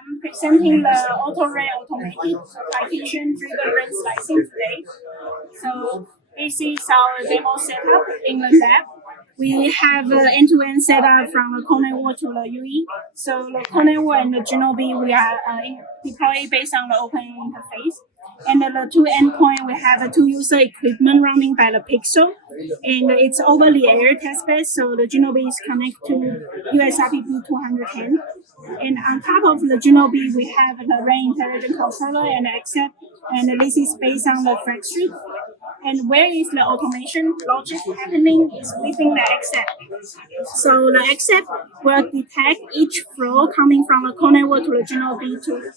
I'm presenting the AutoRAN automated application-driven RAN slicing today. So this is our demo setup in the lab. We have an end-to-end setup from the core network to the UE. So the core network and the gNodeB we are deployed based on the OpenAireInterface. And the two endpoints, we have two user equipment running by the Pixel. And it's over the air testbed, so the gNodeB is connected to USRP 210. And on top of the gNodeB, we have the RAN intelligent controller and xApp. And this is based on the flag strip. And where is the automation logic happening is within the xApp. So the xApp will detect each flow coming from the core network to the gNodeB to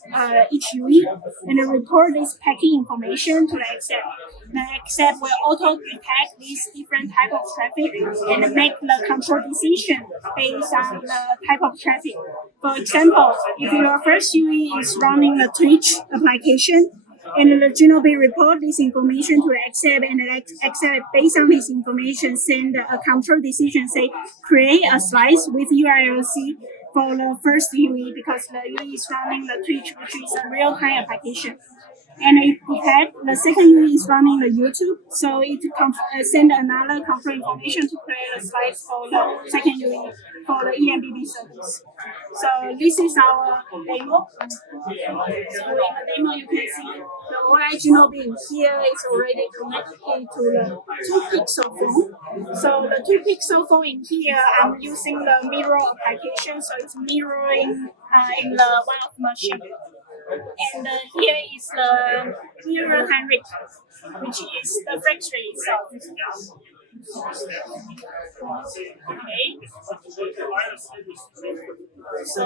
each UE and report this packet information to the xApp. The xApp will auto-detect these different type of traffic and make the control decision based on the type of traffic. For example, if your first UE is running a Twitch application, and the gNodeB report this information to the xApp, and the xApp, based on this information, send a control decision, say, create a slice with URLC for the first UE, because the UE is running the Twitch, which is a real-time application. And it detects the second UE is running the YouTube, so it send another control information to create a slice for the second UE for the EMBB service. So this is our demo. So in the demo, you can see the OI gNodeB here is already connected to the 2-pixel phone. So the 2-pixel phone in here, I'm using the mirror application, so it's mirroring in the one of machine. And here is the mirror time rate, which is the flag rate itself. Okay. So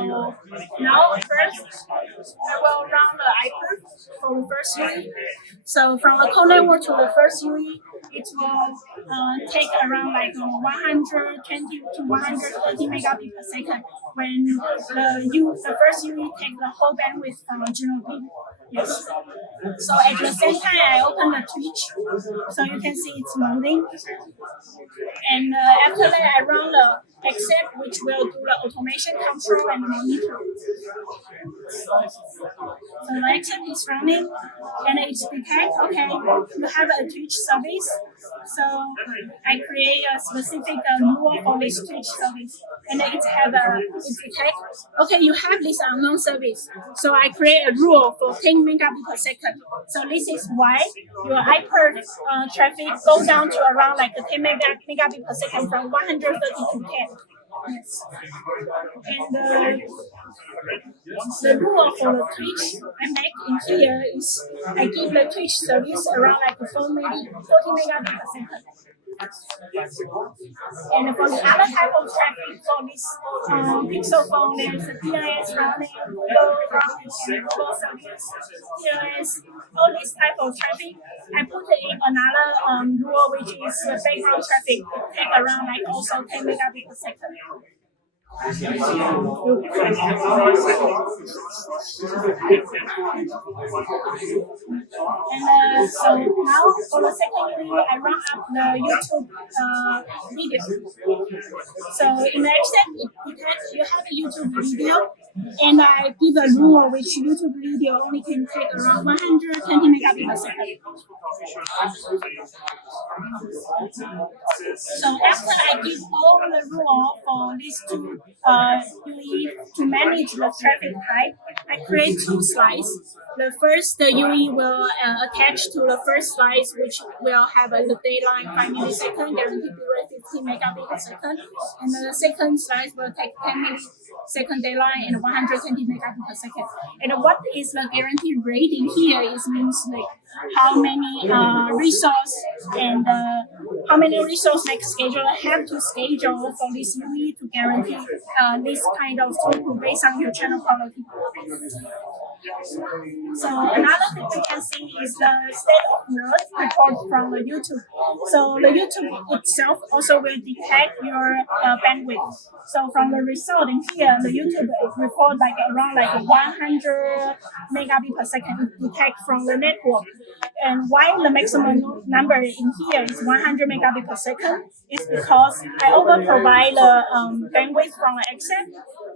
now first I will run the hyper for the first UE. So from the core network to the first UE, it will take around like 120 to 130 megabits per second when the first UE takes the whole bandwidth from the gNodeB. Yes. So at the same time, I open the Twitch, so you can see it's loading. And after that, I run the xApp, which will do the automation control and monitor. So the xApp is running, and it detects, okay, you have a Twitch service. So I create a specific rule for this Twitch service, and it detects, okay, you have this unknown service. So I create a rule for 10 megabits per second. So this is why your hyper traffic goes down to around like 10 megabits per second from 130 to 10. Yes. And the rule for the Twitch I make in here is I give the Twitch service around like 40 megabits per second. And for the other type of traffic, for this Pixel phone, there's a DIS running, Google running, and Google service, DIS, all this type of traffic. I put it in another rule, which is the background traffic, take around like also 10 megabits per second. And so now for the second video, I run up the YouTube video. So in the xApp, it detects you have a YouTube video, and I give a rule which YouTube video only can take around 120 megabits per second. So after I give all the rule for these two UE to manage the traffic type, I create two slices. The first UE will attach to the first slice, which will have a deadline 5 milliseconds, guaranteed rate 15 megabits per second. And the second slice will take 10 milliseconds deadline and 120 megabits per second. And what is the guaranteed rate in here is means like how many resource and how many resource like scheduler have to schedule for this UE to guarantee this kind of throughput based on your channel quality. So another thing we can see is the state of node report from the YouTube. So the YouTube itself also will detect your bandwidth. So from the result in here, the YouTube report like around like 100 megabits per second detect from the network. And why the maximum number in here is 100 megabits per second is because I over provide the bandwidth from the xApp.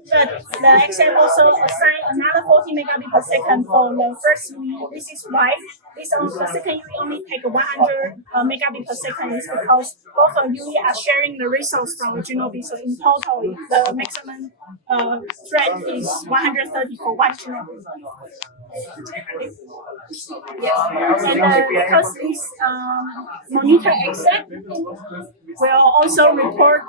But the xApp also assign another 40 megabit per second for the first UE. This is why the second UE only take 100 megabit per second is because both of UE are sharing the resource from the gNodeB. So in total, the maximum thread is 130 for one gNodeB. Yes, and because this monitor xApp will also report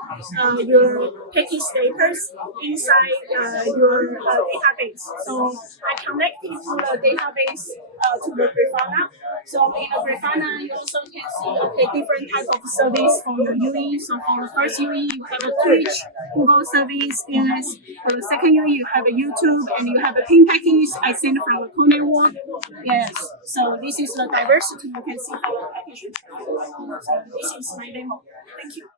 your packet status inside your database. So I connected to the database to the Grafana. So in the Grafana, you also can see different type of service for the UE. So for the first UE, you have a Twitch, Google service, and for the second UE, you have a YouTube, and you have a pin package I sent from the core network. Yes. So this is the diversity you can see for the package. So this is my demo. Thank you.